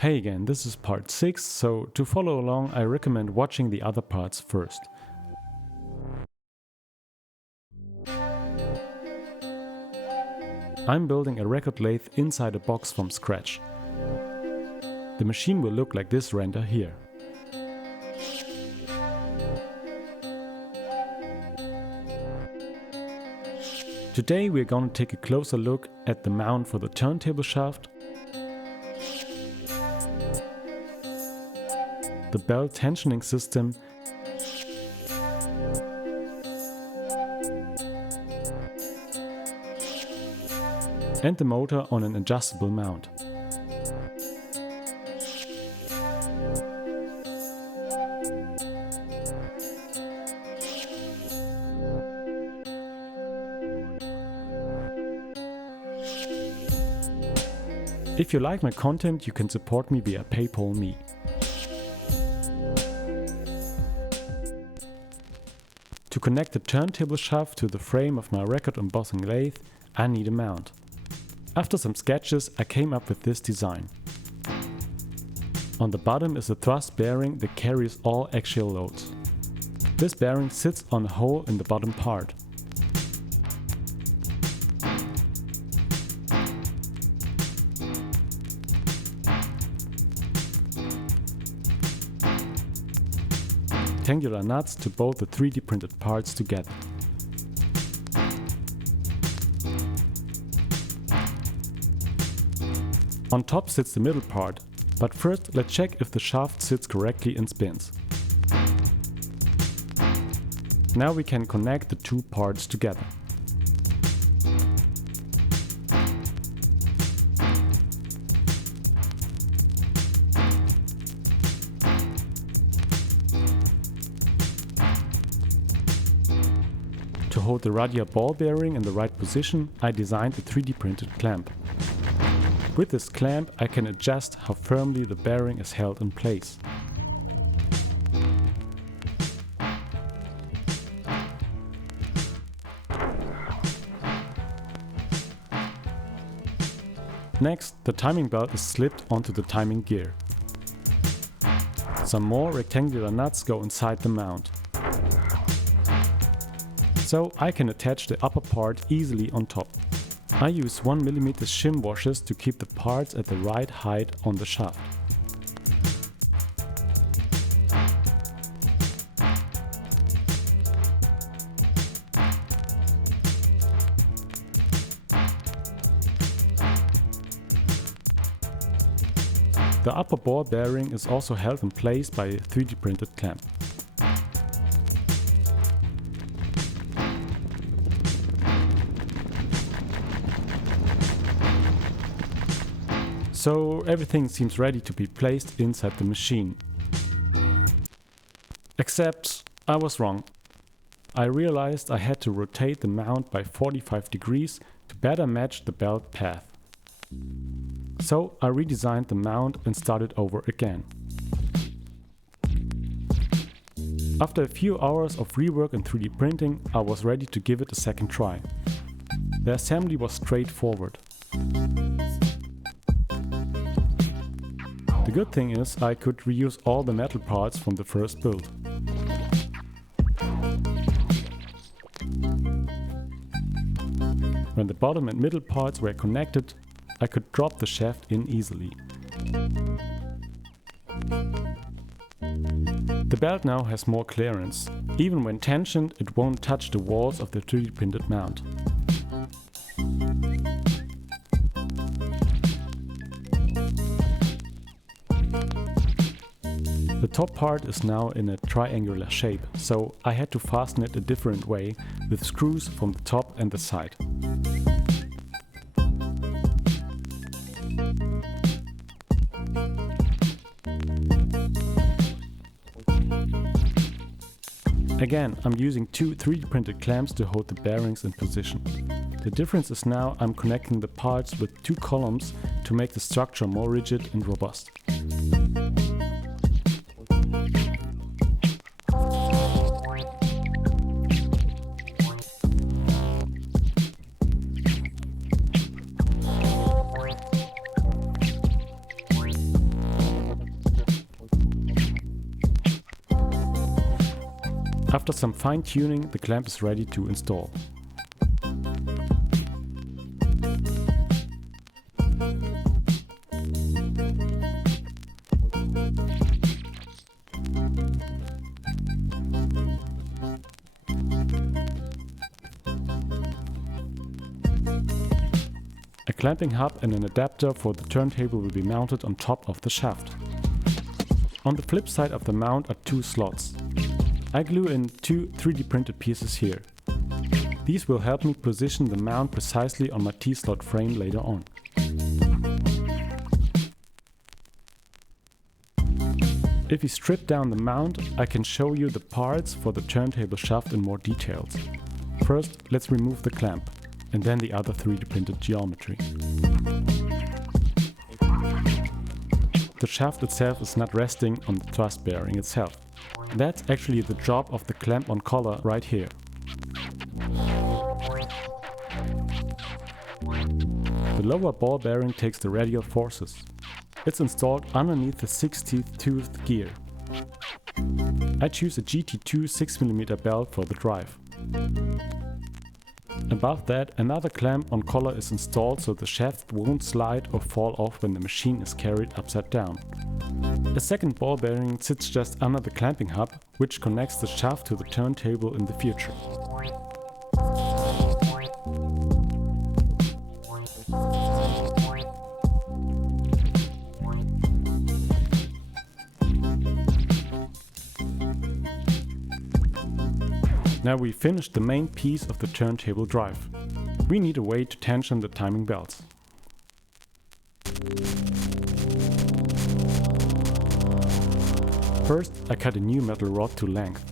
Hey again, this is part 6, so to follow along I recommend watching the other parts first. I'm building a record lathe inside a box from scratch. The machine will look like this render here. Today we're gonna take a closer look at the mount for the turntable shaft, the belt tensioning system, and the motor on an adjustable mount. If you like my content, you can support me via PayPal me. To connect the turntable shaft to the frame of my record embossing lathe, I need a mount. After some sketches, I came up with this design. On the bottom is a thrust bearing that carries all axial loads. This bearing sits on a hole in the bottom part. Rectangular nuts to bolt the 3D printed parts together. On top sits the middle part, but first let's check if the shaft sits correctly and spins. Now we can connect the two parts together. To hold the radial ball bearing in the right position, I designed a 3D printed clamp. With this clamp I can adjust how firmly the bearing is held in place. Next, the timing belt is slipped onto the timing gear. Some more rectangular nuts go inside the mount. So I can attach the upper part easily on top. I use 1mm shim washers to keep the parts at the right height on the shaft. The upper ball bearing is also held in place by a 3D printed clamp. So everything seems ready to be placed inside the machine. Except I was wrong. I realized I had to rotate the mount by 45 degrees to better match the belt path. So I redesigned the mount and started over again. After a few hours of rework and 3D printing, I was ready to give it a second try. The assembly was straightforward. The good thing is I could reuse all the metal parts from the first build. When the bottom and middle parts were connected, I could drop the shaft in easily. The belt now has more clearance. Even when tensioned, it won't touch the walls of the 3D printed mount. The top part is now in a triangular shape, so I had to fasten it a different way, with screws from the top and the side. Again, I'm using two 3D printed clamps to hold the bearings in position. The difference is now I'm connecting the parts with two columns to make the structure more rigid and robust. After some fine-tuning, the clamp is ready to install. A clamping hub and an adapter for the turntable will be mounted on top of the shaft. On the flip side of the mount are two slots. I glue in two 3D printed pieces here. These will help me position the mount precisely on my T-slot frame later on. If we strip down the mount, I can show you the parts for the turntable shaft in more details. First, let's remove the clamp, and then the other 3D printed geometry. The shaft itself is not resting on the thrust bearing itself. That's actually the job of the clamp-on collar right here. The lower ball bearing takes the radial forces. It's installed underneath the 16th toothed gear. I choose a GT2 6mm belt for the drive. Above that, another clamp on collar is installed so the shaft won't slide or fall off when the machine is carried upside down. A second ball bearing sits just under the clamping hub, which connects the shaft to the turntable in the future. Now we finished the main piece of the turntable drive. We need a way to tension the timing belts. First, I cut a new metal rod to length.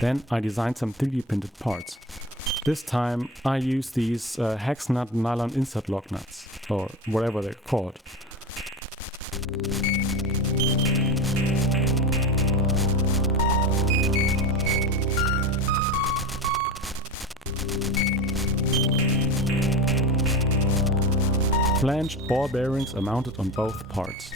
Then I designed some 3D printed parts. This time I use these hex nut nylon insert lock nuts, or whatever they're called. Flanged ball bearings are mounted on both parts.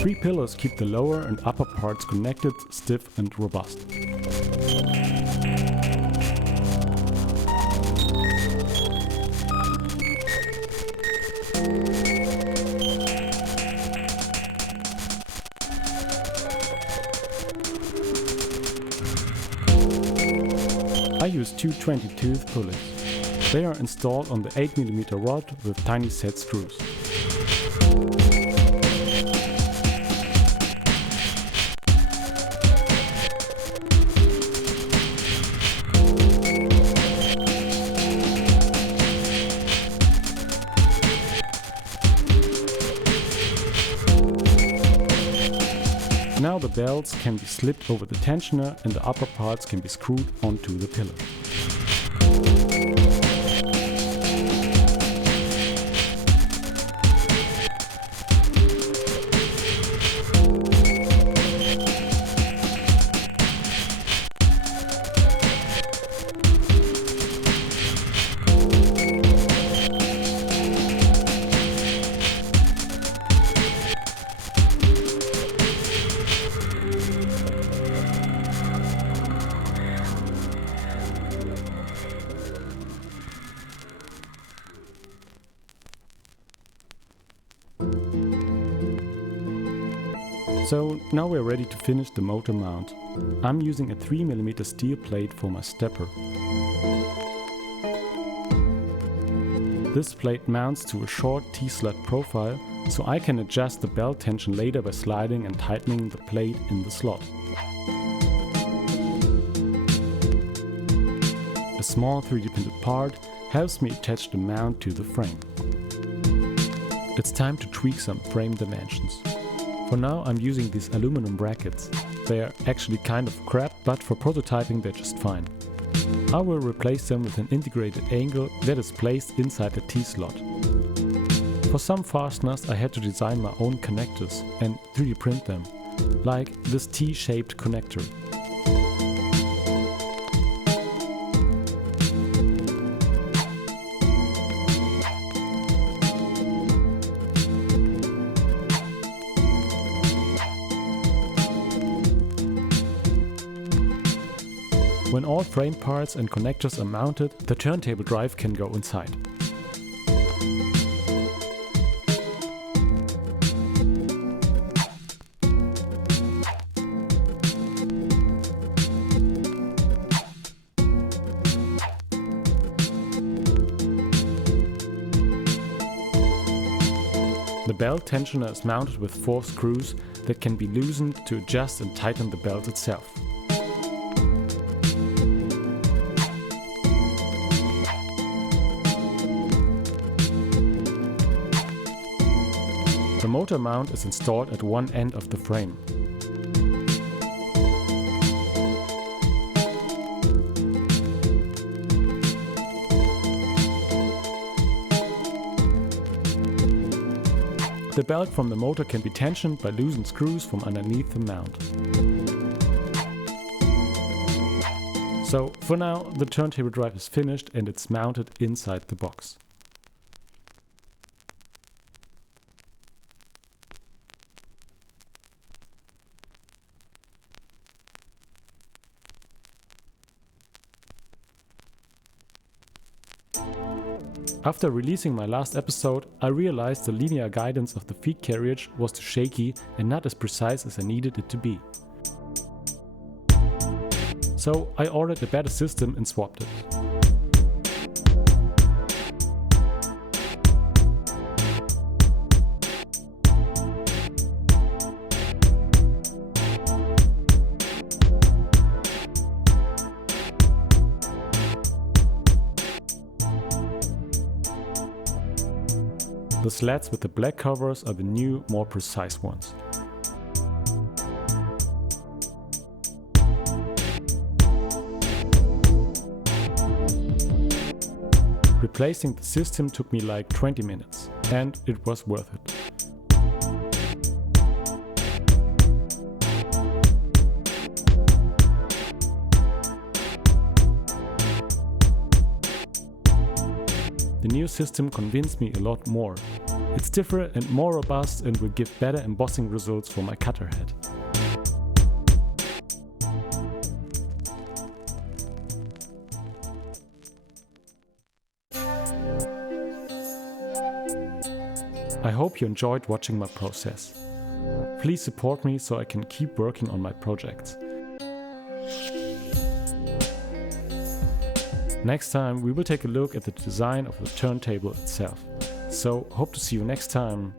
Three pillars keep the lower and upper parts connected, stiff and robust. I use two 20-tooth pulleys. They are installed on the 8mm rod with tiny set screws. Now the belts can be slipped over the tensioner and the upper parts can be screwed onto the pillar. So now we're ready to finish the motor mount. I'm using a 3mm steel plate for my stepper. This plate mounts to a short T-slot profile, so I can adjust the belt tension later by sliding and tightening the plate in the slot. A small 3D printed part helps me attach the mount to the frame. it's time to tweak some frame dimensions. For now I'm using these aluminum brackets. They are actually kind of crap, but for prototyping they're just fine. I will replace them with an integrated angle that is placed inside the T-slot. For some fasteners I had to design my own connectors and 3D print them, like this T-shaped connector. When all frame parts and connectors are mounted, the turntable drive can go inside. The belt tensioner is mounted with 4 screws that can be loosened to adjust and tighten the belt itself. The motor mount is installed at one end of the frame. The belt from the motor can be tensioned by loosened screws from underneath the mount. So for now the turntable drive is finished and it's mounted inside the box. After releasing my last episode, I realized the linear guidance of the feed carriage was too shaky and not as precise as I needed it to be. So I ordered a better system and swapped it. The slats with the black covers are the new, more precise ones. Replacing the system took me like 20 minutes, and it was worth it. The new system convinced me a lot more. It's different and more robust and will give better embossing results for my cutter head. I hope you enjoyed watching my process. Please support me so I can keep working on my projects. Next time we will take a look at the design of the turntable itself. So hope to see you next time.